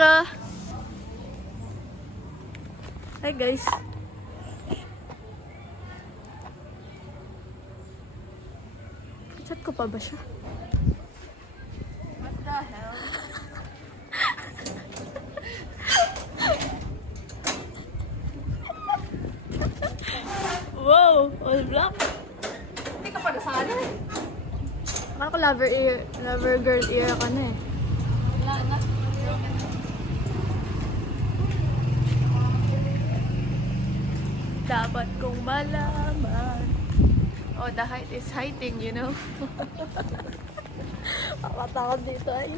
Tara! Hi guys. Chat ko pa ba siya? What the hell? Wow! All black. Hindi ka pa nasali. Akala ko lover girl era ka na eh. Wala na. Dapat kong malaman. Oh, the height is heighting, you know? Makatakot dito ay.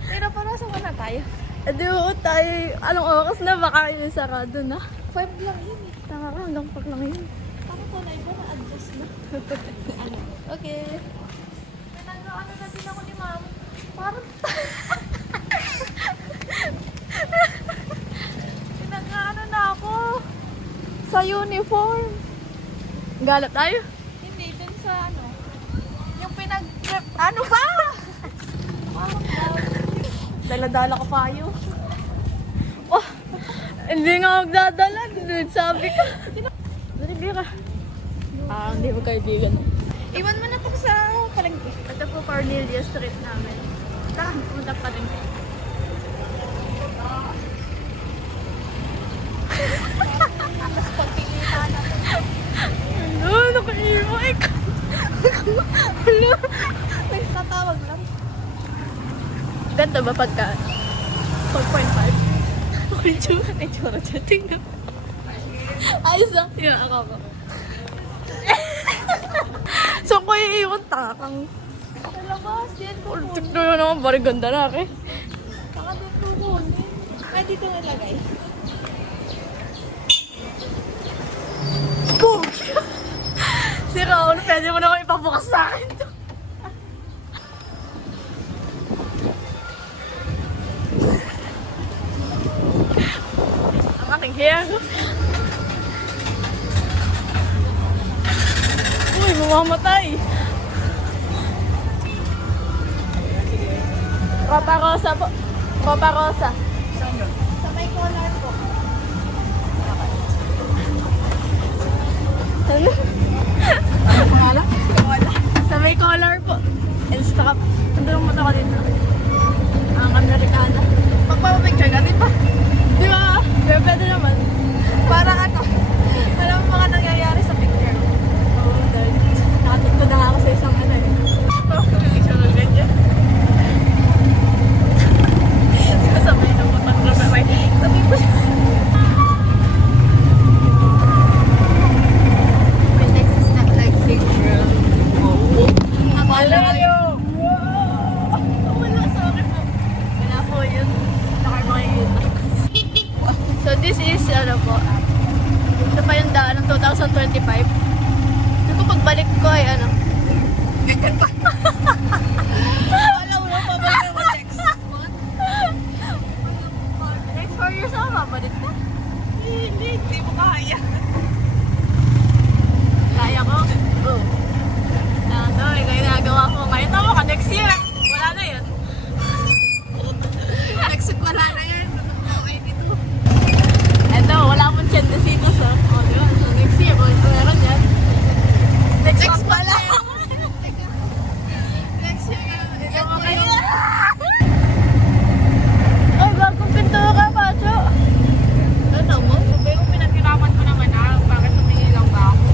Pero para sa na tayo. Edi oo tayo. Anong oras na? Baka yung sarado na. 5 lang yun eh. Tanga ka, hanggang 4 lang yun. Parang ko na iba na-adjust na. Okay. Pinag-ano na din ako ni ma'am. Parang... Pinag-ano na ako. Sa uniform. Galap tayo? Hindi, dun sa ano. Yung pinag-prep. Ano ba? Parang dala-dala ko pa yun. Oh! Hindi nga magdadala. Sabi ko. Dali, bira. Hindi mo kaibigan. Iwan mo na ito sa palengke. Ito po Cornelia Street namin. Tara, pumunta pa rin. Mas pagpilitan natin. Ano? Nakaimo eh. Ano? Nagtatawag lang. Ganda ba pagka 4.5? Okay, tsura. Ay, tsura siya. Tingnan. Ayos lang. Tingnan ako. So, ko iiwan takang. Sa labas, yan ko. Tignan nyo naman, bari ganda na rin. Saka din kukunin. Ay, dito nilagay. Boom! Si Raul, pwede mo naman ipabukas sa akin to. Ang aking hair. Uy, mamamatay. Copa Rosa po. Copa Rosa. Sa may collar po. Ano? Ano pangalan? Wala. Sa may collar po. And stop. Nandun mo na ka dito. Ang Amerikana. Magpapapicture natin pa. Di ba? Pero pwede naman. Para ano? Alam mo mga nangyayari sa picture. Oo, dahil nakatid ko na nga ako sa isang ano eh. Sasabay na po pag-rabay. Sabi po siya. My text is not like picture. Akala kayo. Wala sa akin po. Wala po yun. Nakamakikita. So this is ano po. Ito pa yung daan ng 2025. Hindi ko pagbalik ko ay ano. Wala mo pa ba yung text? Next 4 years ako, mabalik na. Hindi mo kaya. Kaya ko. Oo. Ano, ikaw yung nagawa ko ngayon. Tama ka, next year. Wala na yun. Next week wala na yan. Okay dito. Eto, wala akong chendesitos ah. O, di ba? So, next year, meron yan. Next month wala. yan. Next year. Ito kayo. Oh, gagong pintura, Pacho. Ano mo? Pero pinaghirapan ko naman bakit tumingilaw ba ako?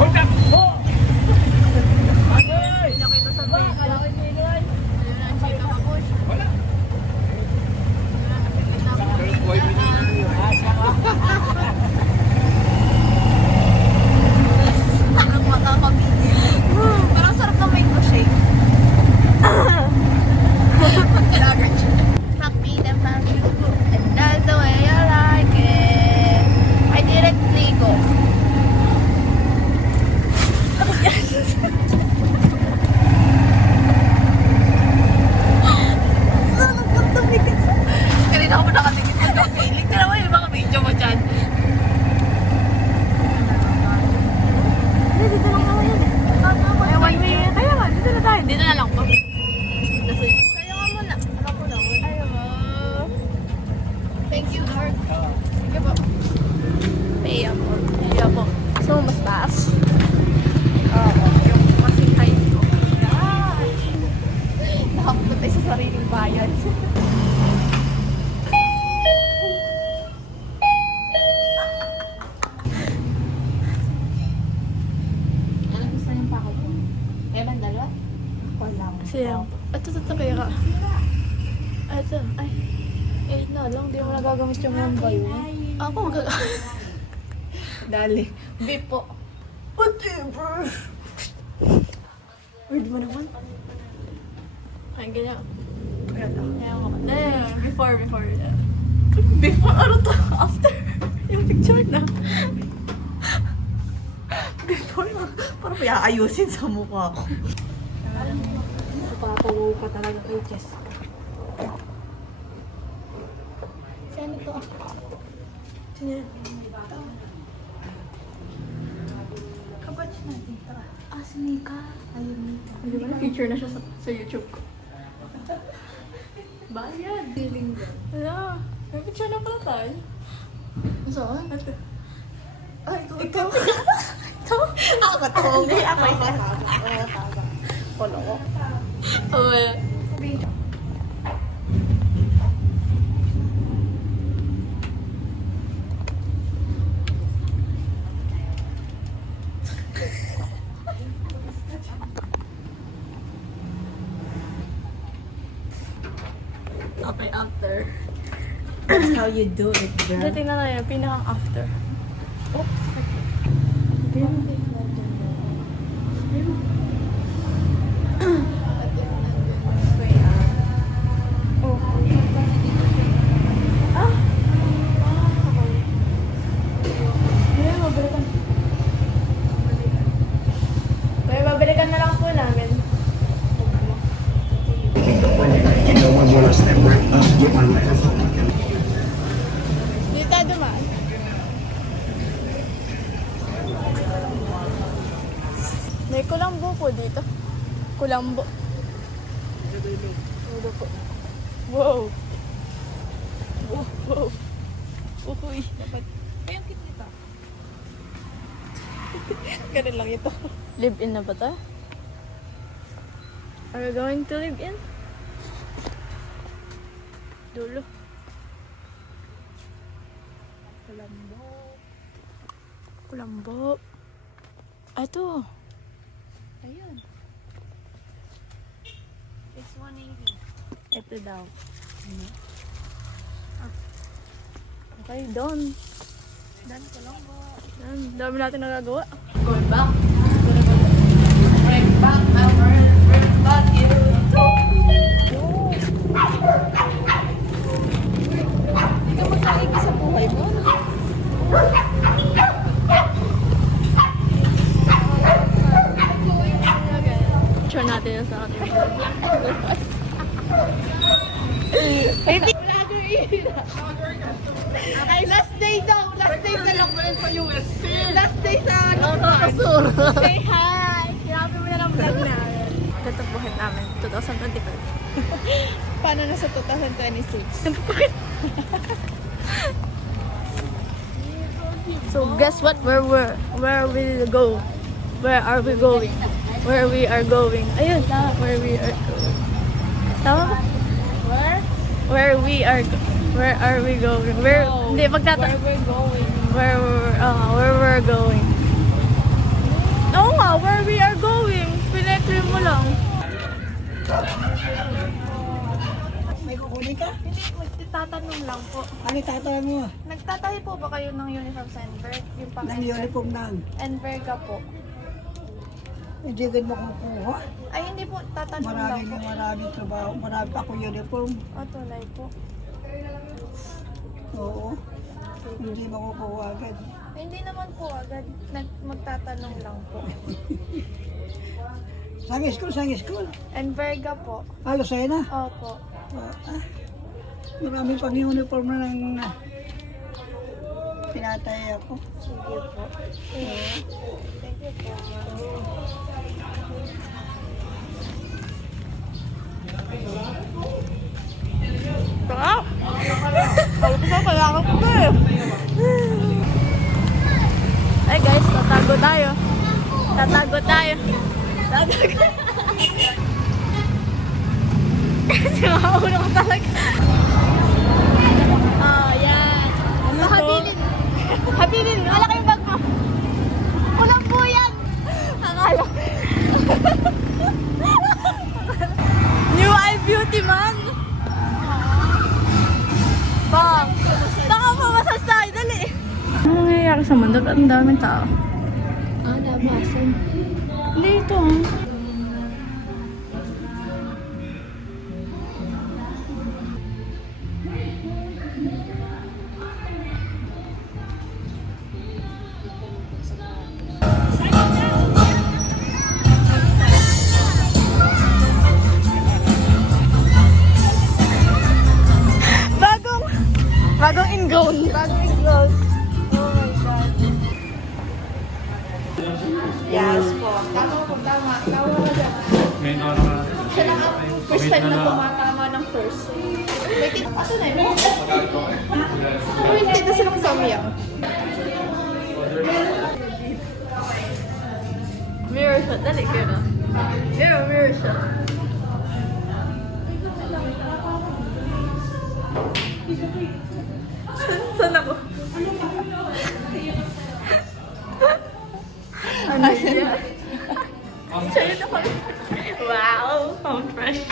Hold up! Oh! Agay! Nakita sa video. Ayun ang chika ka, push. Wala! Thank you, Lord. Thank you po. Paya po. Paya po. So, mas taas. Oo, yung kasing height ko. Nakapunta tayo sa sariling bayan. Ano gusto niyong pakot mo? Kailan dalawa? Wala. Siya. Ito, kaya ka. Ito. Ay. 8 na lang. Di mo nagagamit yung Mumbai. Ako magagamit. Dali. Beef po. Whatever. Word mo naman. Ay, ganyan. Kaya mo. Before. Before, ano to? After. Yung picture na. Before na. Parang may aayusin sa mukha ko. Napapagaw ka talaga kay Jessica. Saan ito? Saan? Kabatch natin ito. Ah, si Mika. Ayun, Mika. Di ba na-feature na siya sa YouTube ko? Bayad. Feeling ko. Wala. May picture na pala tayo. Saan? Ito. Ay, ikaw. Ito? Ako to. Hindi, ako ito. Oo, tama. Polo ko. Oh, wala. Okay, after. That's how you do it, bro. Dati na lang yung pinaka-after. Oops. Oh. Ah! Okay. Mabalikan. Mabalikan na lang po namin. You know I'm gonna step right up with my left foot. Dito tayo dumaan. May kulambo po dito. Kulambo. Dulo po. Wow. Wow. Uy. Dapat. Ayun, kit nito. Ganun lang ito. Live in na ba tayo? Are we going to live in? Dulo. Kulambo. Ito. Ayun. It's 180. Ito daw. Okay, doon. Dan ko lang ba? Yan, dami natin nagagawa. Going back. Bring back memories. Bring back you. Hindi ka magkaigi sa buhay mo. Picture natin yung sa ating Okay, last day daw. Last day na lang sa US. Last day sa Nakakasur. Say hi! Sinabi mo na lang vlog namin. Ito buhay namin, 2025. Paano na sa 2026? So guess what? Where we go? Where are we going? Where we are going? Ayun, tama. Where we are going. Tama ba? Where we are we going? Where? Hindi, Where we're going. Where we're going. Oo nga, where we are going. Pineklim mo lang. May kukunin ka? Hindi, magtatanong lang po. Ano tatanong mo? Nagtatahi po ba kayo ng uniform sa Enberg? Yung pang Ng uniform ng Enberga po. hindi ka makukuha. Ay, hindi po. Tatanong lang po. Maraming trabaho. Marami pa akong uniform. O, tulay po. Oo. Hindi makukuha agad. Hindi naman po agad. Magtatanong lang po. Sang school. Enverga po. Halos sa'yo na. Opo. Marami pang uniform na ng pinatay ako. Sige po. Thank you po. Sarap! Sarap Tatago tayo. Tatago. Kasi makaulo ka talaga. Oh, yan. Ano Habilin. Habilin. Wala kayong bag mo. Kulang po yan. Akala. New Eye Beauty man. Bang. Baka mamasas tayo. Dali. Ano nangyayari sa mundo? Ba't ang daming tao? Labasan. Hindi ito. Bagong ingrown. Bagong ingrown. Oh my God. Yes po. Tama po, tama. Tawa ka dyan. May ano ka. Siya lang ang first time na tumatama ng first. Wait, ito na yun. Wait, dito silang samyang. Mirror shot. Dali kayo na. Mirror shot. Saan ako? Ano yan? Sa'yo na kami. Wow! Ang fresh.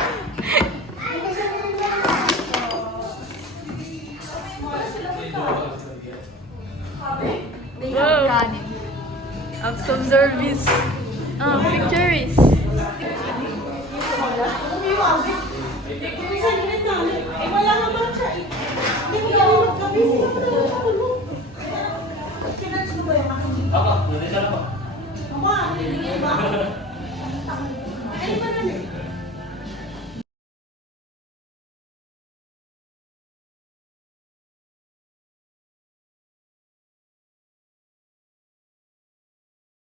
Wow! Kanin. Have some service. Pictures.